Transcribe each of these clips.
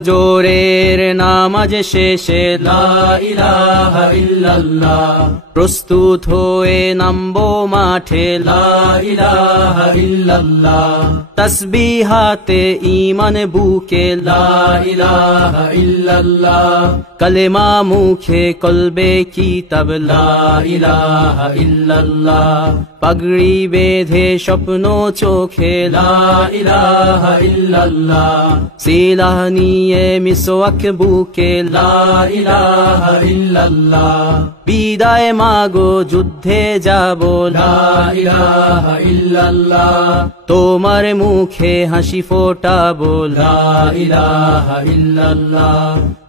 জোরের নামাজ শেষে লা ইলাহা ইল্লাল্লাহ, প্রস্তুত হয়ে নামবো মাঠে লা ইলাহা ইল্লাল্লাহ, তাসবিহাতে ঈমান বুকে লা ইলাহা ইল্লাল্লাহ, কালেমা মুখে কলবে কিতাব লা ইলাহা ইল্লাল্লাহ, পাগড়ি বেঁধে স্বপ্ন চোখে লা ইলাহা ইল্লাল্লাহ, সিলাহ নিয়ে মিসওয়াক বুকে লা ইলাহা ইল্লাল্লাহ, বিদায় মাগো যুদ্ধে যাব লা ইলাহা ইল্লাল্লাহ, তোমার মুখে হাসি ফোটাবো লা ইলাহা ইল্লাল্লাহ,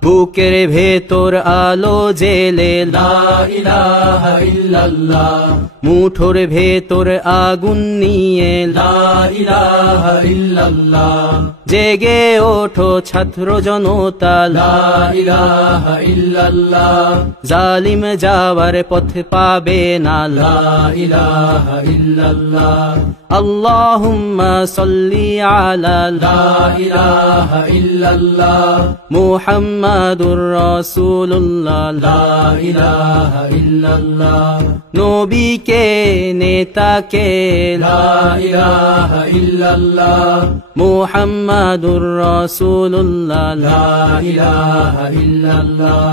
বুকের ভেতর আলো জেলে লা ইলাহা ইল্লাল্লাহ, মুঠোর ভেতর আগুন নিয়ে লা ইলাহা ইল্লাল্লাহ, জেগে ওঠো ছাত্র জনতা লা ইলাহা ইল্লাল্লাহ, জালিম যাওয়ার পথ পাবে না লা ইলাহা ইল্লাল্লাহ, আল্লাহুম্মা সাল্লি আলা লা ইলাহা ইল্লাল্লাহ, মুহাম্মাদুর রাসূলুল্লাহ লা ইলাহা ইল্লাল্লাহ, নবীকে নেতাকে লা ইলাহা ইল্লাল্লাহ, মুহাম্মাদুর রাসূলুল্লাহ লা ইলাহা ইল্লাল্লাহ,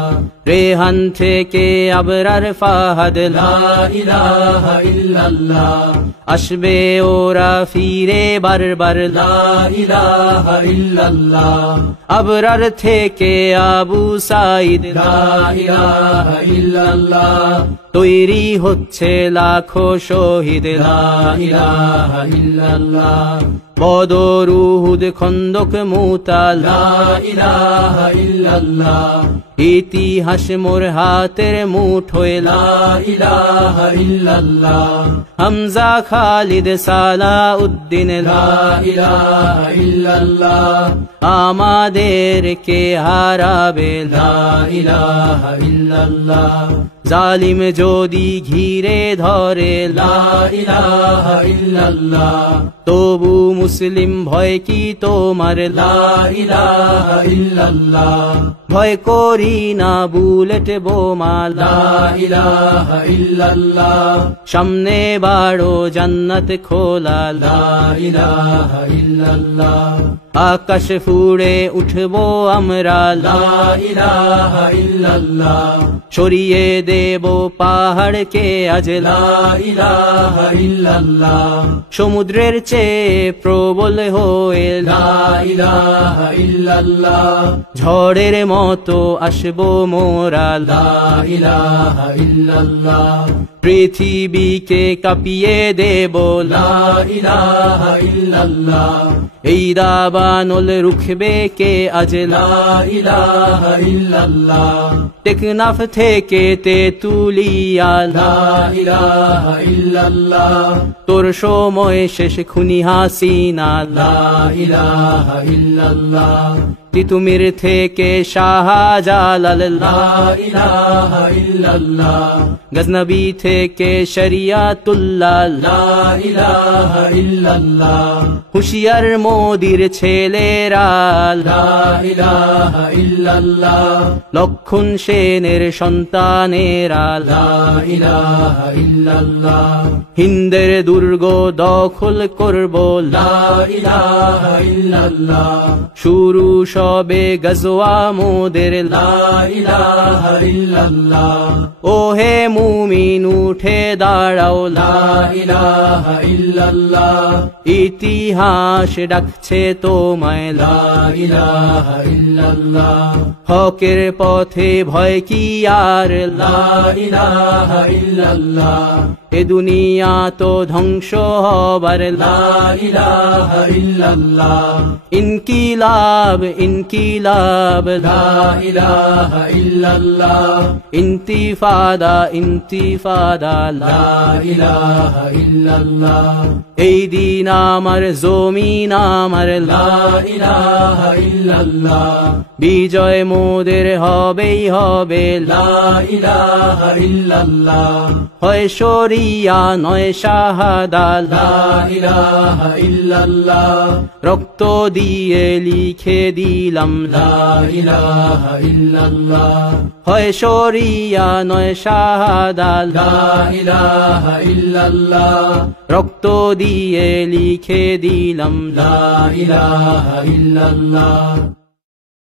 রেহান থেকে আবরার ফাহাদ লা ইলাহা ইল্লাল্লাহ, আসবে ওরা ফিরে বারবার লা ইলাহা ইল্লাল্লাহ, আবরার থেকে আবু সাঈদ লা ইলাহা ইল্লাল্লাহ, তৈরি হচ্ছে লাখো শহীদ লা ইলাহা ইল্লাল্লাহ, বদর উহুদ খন্দক মুতা লা ইলাহা ইল্লাল্লাহ, ইতিহাস মোর হাতের মুঠোয় লা ইলাহা ইল্লাল্লাহ, হামজা খালিদ সালাউদ্দিন লা ইলাহা ইল্লাল্লাহ, আমাদেরকে হারাবে লা ইলাহা ইল্লাল্লাহ, জালিম যদি ঘিরে ধরে লা ইলাহা ইল্লাল্লাহ, তবু মুসলিম ভয় কি তোমার লা ইলাহা ইল্লাল্লাহ, ভয় করি না বুলেট বোমা লা ইলাহা ইল্লাল্লাহ, সামনে বাড়ো জান্নাত খোলা লা ইলাহা ইল্লাল্লাহ, আকাশ ফুড়ে উঠবো আমরা লা ইলাহা ইল্লাল্লাহ, সরিয়ে দেব পাহাড়কে আজ লা ইলাহা ইল্লাল্লাহ, সমুদ্রের চেয়ে প্রবল হয়ে লা ইলাহা ইল্লাল্লাহ, ঝড়ের মতো আসবো মোরা লা ইলাহা ইল্লাল্লাহ, পৃথিবীকে কাঁপিয়ে দেব লা ইলাহা ইল্লাল্লাহ, এই দাবানল রুখবে কে আজ লা ইলাহা ইল্লাল্লাহ, টেকনাফ থেকে তেতুলিয়া লা ইলাহা ইল্লাল্লাহ, তোর সময় শেষ খুনি হাসিনা লা ইলাহা ইল্লাল্লাহ, তিতুমির থেকে শাহজালাল লা ইলাহা ইল্লাল্লাহ, গজনবী থেকে শরিয়াতুল্লাহ লা ইলাহা ইল্লাল্লাহ, হুশিয়ার মোদির ছেলেরা লা ইলাহা ইল্লাল্লাহ, লক্ষণ সেনের সন্তানেরা লা ইলাহা ইল্লাল্লাহ, হিন্দের দুর্গ দখল করব লা ইলাহা ইল্লাল্লাহ, শুরু সবে গজওয়া মোদের লা ইলাহা ইল্লাল্লাহ, ওহে মুমিন উঠে দাঁড়াও লা ইলাহা ইল্লাল্লাহ, ইতিহাস ডাকছে তোমায় লা ইলাহা ইল্লাল্লাহ, হকের পথে ভয় কি আর লা ইলাহা ইল্লাল্লাহ, এ দুনিয়া তো ধ্বংস হবার লা ইলাহা ইল্লাল্লাহ, ইনকিলাব ইনকিলাব লা ইলাহা ইল্লাল্লাহ, ইন্তিফাদা ইন্তিফাদা লা ইলাহা ইল্লাল্লাহ, এই দিন আমার জমিন আমার লা ইলাহা ইল্লাল্লাহ, বিজয় মোদের হবেই হবে লা ইলাহা ইল্লাল্লাহ, হয় শরীর শরিয়া নয় শাহাদা লা ইলাহা ইল্লাল্লাহ রক্ত দিয়ে লিখে দিলাম লা ইলাহা ইল্লাল্লাহ হয় শরিয়া নয় শাহাদা লা ইলাহা ইল্লাল্লাহ রক্ত দিয়ে লিখে দিলাম লা ইলাহা ইল্লাল্লাহ